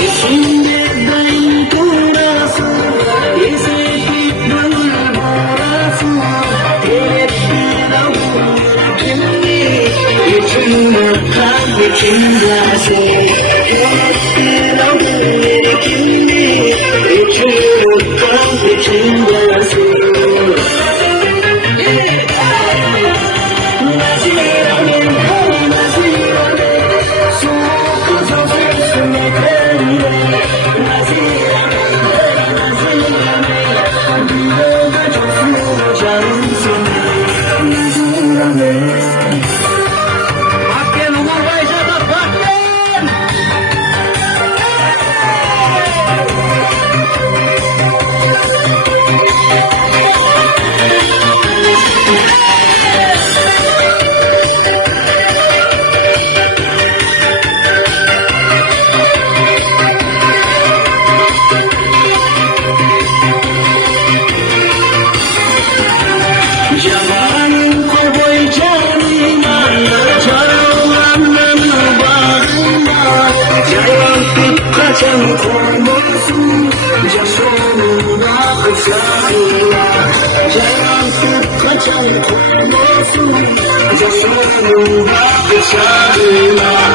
Içinde ben kurasın, ezeki gönül burasın. Hep bir avuç kimdi, içinde kalp içindesin. Hep bir avuç kimdi, içinde kalp içindesin. Javanin kovboy canına, canlanmanı bağrına. Yayılıp kaçan korkusun, yaşamına kısayla. Yayılıp kaçan korkusun, yaşamına kısayla.